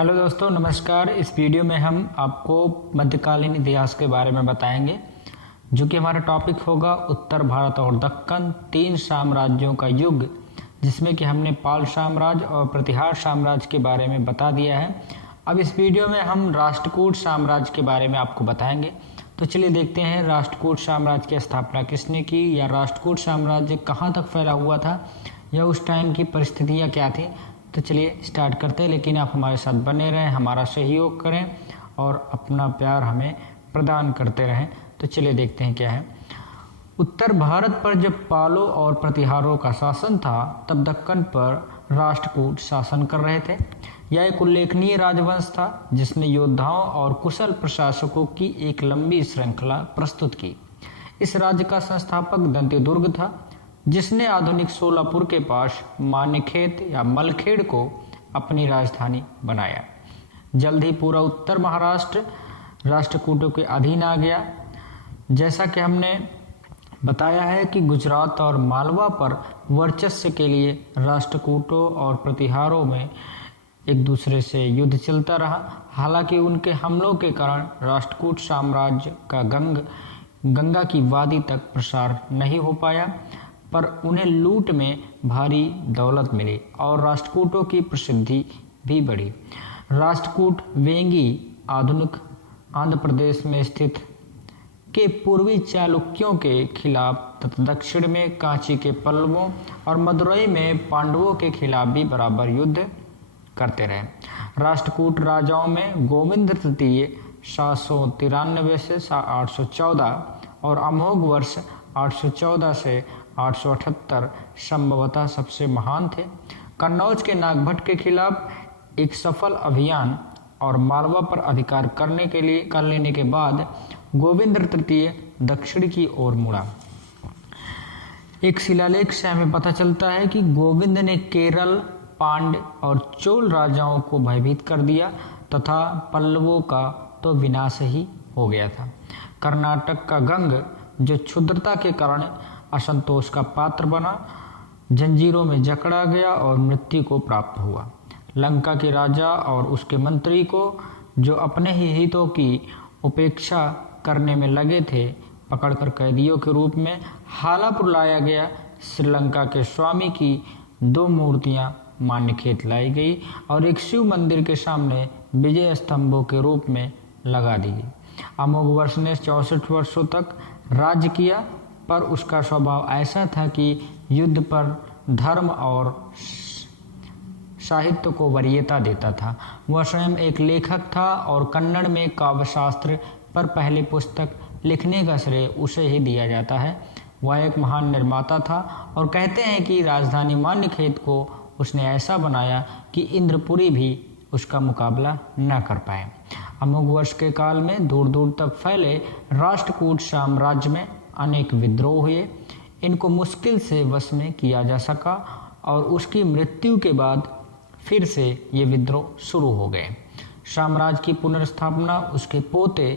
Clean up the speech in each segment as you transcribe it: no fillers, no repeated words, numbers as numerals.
Hello दोस्तों, नमस्कार। इस वीडियो में हम आपको मध्यकालीन इतिहास के बारे में बताएंगे, जो कि हमारा टॉपिक होगा उत्तर भारत और दक्कन, तीन साम्राज्यों का युग, जिसमें कि हमने पाल साम्राज्य और प्रतिहार साम्राज्य के बारे में बता दिया है। अब इस वीडियो में हम राष्ट्रकूट साम्राज्य के बारे में आपको बताएंगे। तो चलिए देखते हैं राष्ट्रकूट साम्राज्य की स्थापना किसने की, या राष्ट्रकूट साम्राज्य कहाँ तक फैला हुआ था, या उस टाइम की परिस्थितियाँ क्या थी। तो चलिए स्टार्ट करते हैं, लेकिन आप हमारे साथ बने रहें, हमारा सहयोग करें और अपना प्यार हमें प्रदान करते रहें। तो चलिए देखते हैं क्या है। उत्तर भारत पर जब पालों और प्रतिहारों का शासन था, तब दक्कन पर राष्ट्रकूट शासन कर रहे थे। यह एक उल्लेखनीय राजवंश था, जिसने योद्धाओं और कुशल प्रशासकों की एक लंबी श्रृंखला प्रस्तुत की। इस राज्य का संस्थापक दंतेदुर्ग था, जिसने आधुनिक सोलापुर के पास मान्यखेत या मलखेड़ को अपनी राजधानी बनाया। जल्द ही पूरा उत्तर महाराष्ट्र राष्ट्रकूटों के अधीन आ गया। जैसा कि हमने बताया है कि गुजरात और मालवा पर वर्चस्व के लिए राष्ट्रकूटों और प्रतिहारों में एक दूसरे से युद्ध चलता रहा। हालांकि उनके हमलों के कारण राष्ट्रकूट साम्राज्य का गंगा की वादी तक प्रसार नहीं हो पाया, पर उन्हें लूट में भारी दौलत मिली और राष्ट्रकूटों की प्रसिद्धि भी बढ़ी। राष्ट्रकूट वेंगी आधुनिक आंध्र प्रदेश में स्थित के पूर्वी चालुक्यों के खिलाफ तथा दक्षिण में कांची के पल्लवों और मदुरई में पांडवों के खिलाफ भी बराबर युद्ध करते रहे। राष्ट्रकूट राजाओं में गोविंद तृतीय 793 से 814 और अमोघ वर्ष 814 से 878 संभवतः सबसे महान थे। कन्नौज के नागभट्ट के खिलाफ एक सफल अभियान और मालवा पर अधिकार कर लेने के बाद गोविंद तृतीय दक्षिण की ओर मुड़ा। एक शिलालेख से हमें पता चलता है कि गोविंद ने केरल, पांड्य और चोल राजाओं को भयभीत कर दिया तथा पल्लवों का तो विनाश ही हो गया था। कर्नाटक का गंग, जो क्षुद्रता के कारण असंतोष का पात्र बना, जंजीरों में जकड़ा गया और मृत्यु को प्राप्त हुआ। लंका के राजा और उसके मंत्री को, जो अपने ही हितों की उपेक्षा करने में लगे थे, पकड़कर कैदियों के रूप में हालापुर लाया गया। श्रीलंका के स्वामी की 2 मूर्तियां मान्यखेत लाई गई और एक शिव मंदिर के सामने विजय स्तंभों के रूप में लगा दी गई। अमोघ वर्ष ने 64 वर्षों तक राज्य किया, पर उसका स्वभाव ऐसा था कि युद्ध पर धर्म और साहित्य को वरीयता देता था। वह स्वयं एक लेखक था और कन्नड़ में काव्यशास्त्र पर पहली पुस्तक लिखने का श्रेय उसे ही दिया जाता है। वह एक महान निर्माता था और कहते हैं कि राजधानी मान्यखेत को उसने ऐसा बनाया कि इंद्रपुरी भी उसका मुकाबला न कर पाए। अमोघ वर्ष के काल में दूर दूर तक फैले राष्ट्रकूट साम्राज्य में अनेक विद्रोह हुए। इनको मुश्किल से वश में किया जा सका और उसकी मृत्यु के बाद फिर से ये विद्रोह शुरू हो गए। साम्राज्य की पुनर्स्थापना उसके पोते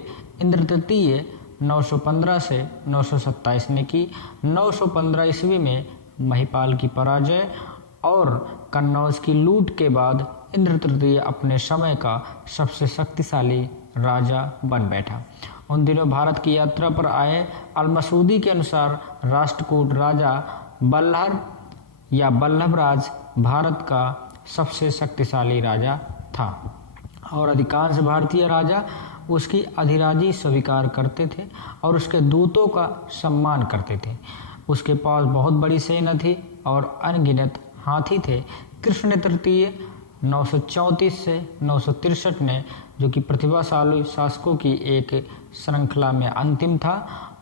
इंद्र तृतीय 915 से 927 ने की। 915 ईस्वी में महिपाल की पराजय और कन्नौज की लूट के बाद इंद्र तृतीय अपने समय का सबसे शक्तिशाली राजा बन बैठा। उन दिनों भारत की यात्रा पर आए अलमसूदी के अनुसार राष्ट्रकूट राजा बल्लभ या बल्लभराज भारत का सबसे शक्तिशाली राजा था और अधिकांश भारतीय राजा उसकी अधिराजी स्वीकार करते थे और उसके दूतों का सम्मान करते थे। उसके पास बहुत बड़ी सेना थी और अनगिनत हाथी थे। कृष्ण तृतीय 934 से 963 ने, जो कि प्रतिभाशाली शासकों की एक श्रृंखला में अंतिम था,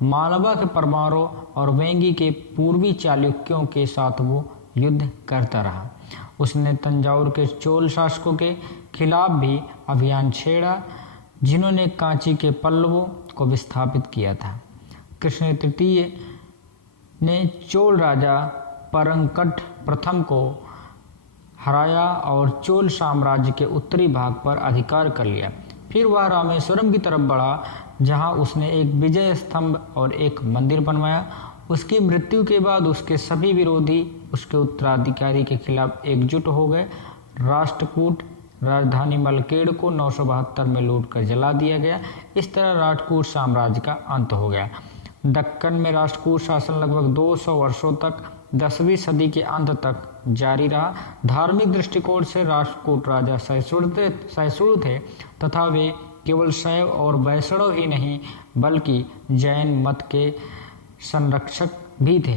मालवा के परमारों और वेंगी के पूर्वी चालुक्यों के साथ वो युद्ध करता रहा। उसने तंजावुर के चोल शासकों के खिलाफ भी अभियान छेड़ा, जिन्होंने कांची के पल्लवों को विस्थापित किया था। कृष्ण तृतीय ने चोल राजा परंकट प्रथम को हराया और चोल साम्राज्य के उत्तरी भाग पर अधिकार कर लिया। फिर वह रामेश्वरम की तरफ बढ़ा, जहां उसने एक विजय स्तंभ और एक मंदिर बनवाया। उसकी मृत्यु के बाद उसके सभी विरोधी उसके उत्तराधिकारी के खिलाफ एकजुट हो गए। राष्ट्रकूट राजधानी मलकेड़ को 972 में लूटकर जला दिया गया। इस तरह राष्ट्रकूट साम्राज्य का अंत हो गया। दक्कन में राष्ट्रकूट शासन लगभग 200 वर्षों तक 10वीं सदी के अंत तक जारी रहा। धार्मिक दृष्टिकोण से राष्ट्रकूट राजा सहिष्णु थे तथा वे केवल शैव और वैष्णव ही नहीं बल्कि जैन मत के संरक्षक भी थे।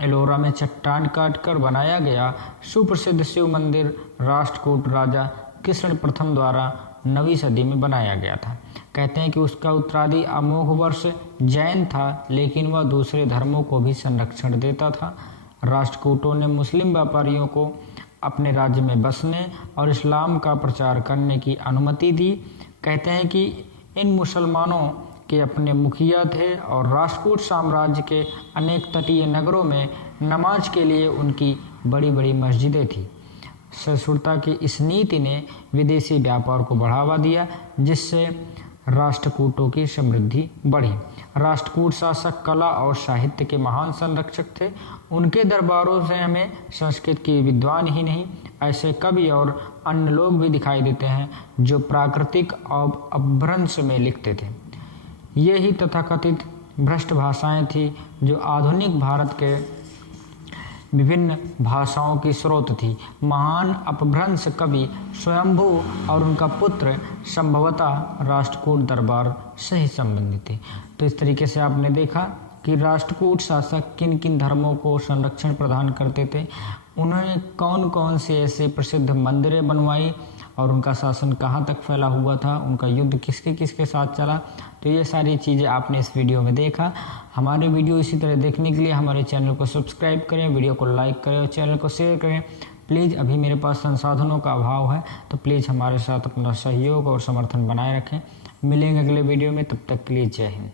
एलोरा में चट्टान काटकर बनाया गया सुप्रसिद्ध शिव मंदिर राष्ट्रकूट राजा कृष्ण प्रथम द्वारा 9वीं सदी में बनाया गया था। कहते हैं कि उसका उत्तराधि अमोघ वर्ष जैन था, लेकिन वह दूसरे धर्मों को भी संरक्षण देता था। राष्ट्रकूटों ने मुस्लिम व्यापारियों को अपने राज्य में बसने और इस्लाम का प्रचार करने की अनुमति दी। कहते हैं कि इन मुसलमानों के अपने मुखिया थे और राष्ट्रकूट साम्राज्य के अनेक तटीय नगरों में नमाज के लिए उनकी बड़ी बड़ी मस्जिदें थीं। सहिष्णुता की इस नीति ने विदेशी व्यापार को बढ़ावा दिया, जिससे राष्ट्रकूटों की समृद्धि बढ़ी। राष्ट्रकूट शासक कला और साहित्य के महान संरक्षक थे। उनके दरबारों से हमें संस्कृत के विद्वान ही नहीं, ऐसे कवि और अन्य लोग भी दिखाई देते हैं जो प्राकृतिक और अपभ्रंश में लिखते थे। ये ही तथाकथित भ्रष्ट भाषाएं थी जो आधुनिक भारत के विभिन्न भाषाओं की स्रोत थी। महान अपभ्रंश कवि स्वयंभू और उनका पुत्र संभवतः राष्ट्रकूट दरबार से ही संबंधित थे। तो इस तरीके से आपने देखा कि राष्ट्रकूट शासक किन किन धर्मों को संरक्षण प्रदान करते थे, उन्होंने कौन कौन से ऐसे प्रसिद्ध मंदिरें बनवाई और उनका शासन कहाँ तक फैला हुआ था, उनका युद्ध किसके किसके साथ चला। तो ये सारी चीज़ें आपने इस वीडियो में देखा। हमारे वीडियो इसी तरह देखने के लिए हमारे चैनल को सब्सक्राइब करें, वीडियो को लाइक करें और चैनल को शेयर करें। प्लीज़, अभी मेरे पास संसाधनों का अभाव है, तो प्लीज़ हमारे साथ अपना सहयोग और समर्थन बनाए रखें। मिलेंगे अगले वीडियो में, तब तक के लिए जय हिंद।